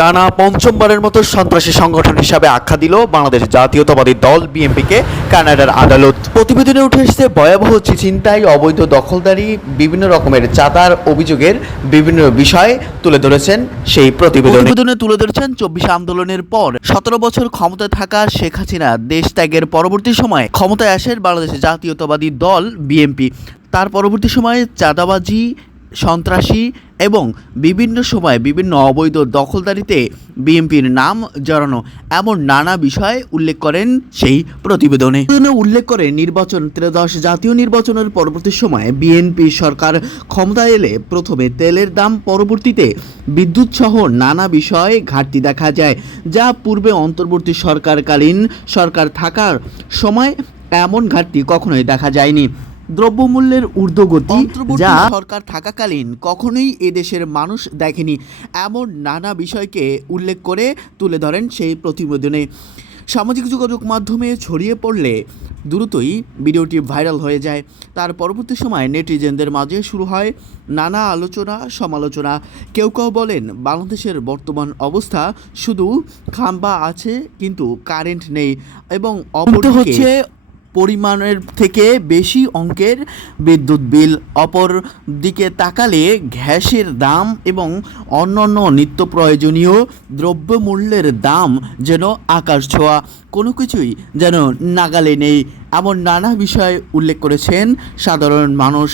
টানা পঞ্চমবারের মতো সন্ত্রাসী সংগঠন হিসাবে আখ্যা দিল বাংলাদেশ জাতীয়তাবাদী দল বিএনপিকে কানাডার আদালত। প্রতিবেদনে উঠে এসেছে ভয়াবহ ছিনতাই, অবৈধ দখলদারি, বিভিন্ন রকমের চাঁদার অভিযোগের বিভিন্ন বিষয় তুলে ধরেছেন সেই প্রতিবেদনে তুলে ধরেছেন ২৪ আন্দোলনের পর ১৭ বছর ক্ষমতায় থাকা শেখ হাসিনা দেশ ত্যাগের পরবর্তী সময়ে ক্ষমতায় আসেন বাংলাদেশ জাতীয়তাবাদী দল বিএনপি। তার পরবর্তী সময়ে চাঁদাবাজি, সন্ত্রাসী এবং বিভিন্ন সময় বিভিন্ন অবৈধ দখলদারিতে বিএনপির নাম জড়ানো এমন নানা বিষয় উল্লেখ করেন সেই প্রতিবেদনে। উল্লেখ করে ত্রয়োদশ জাতীয় নির্বাচনের পরবর্তী সময়ে বিএনপি সরকার ক্ষমতায় এলে প্রথমে তেলের দাম, পরবর্তীতে বিদ্যুৎ সহ নানা বিষয়ে ঘাটতি দেখা যায়, যা পূর্বে অন্তর্বর্তী সরকারকালীন সরকার থাকার সময় এমন ঘাটতি কখনোই দেখা যায়নি। দ্রব্যমূল্যের ঊর্ধ্বগতি যা সরকার থাকাকালীন কখনোই এদেশের মানুষ দেখেনি, এমন নানা বিষয়কে উল্লেখ করে তুলে ধরেন সেই প্রতিবেদনে। সামাজিক যোগাযোগ মাধ্যমে ছড়িয়ে পড়লে দ্রুতই ভিডিওটি ভাইরাল হয়ে যায়। তার পরবর্তী সময় নেটিজেনদের মাঝে শুরু হয় নানা আলোচনা, সমালোচনা। কেউ কেউ বলেন বাংলাদেশের বর্তমান অবস্থা শুধু খাম্বা আছে কিন্তু কারেন্ট নেই, এবং অপরদিকে হচ্ছে পরিমাণের থেকে বেশি অঙ্কের বিদ্যুৎ বিল। অপর দিকে তাকালে গ্যাসের দাম এবং অন্যান্য নিত্য প্রয়োজনীয় দ্রব্যমূল্যের দাম যেন আকাশ ছোঁয়া, কোনো কিছুই যেন নাগালে নেই, এমন নানা বিষয় উল্লেখ করেছেন সাধারণ মানুষ।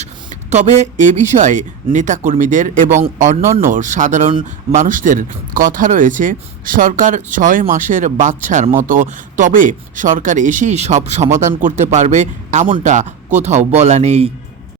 তবে এ বিষয়ে নেতাকর্মীদের এবং অন্যান্য সাধারণ মানুষদের কথা রয়েছে, সরকার ৬ মাসের বাচ্চার মতো, তবে সরকার এসেই সব সমাধান করতে পারবে এমনটা কোথাও বলা নেই।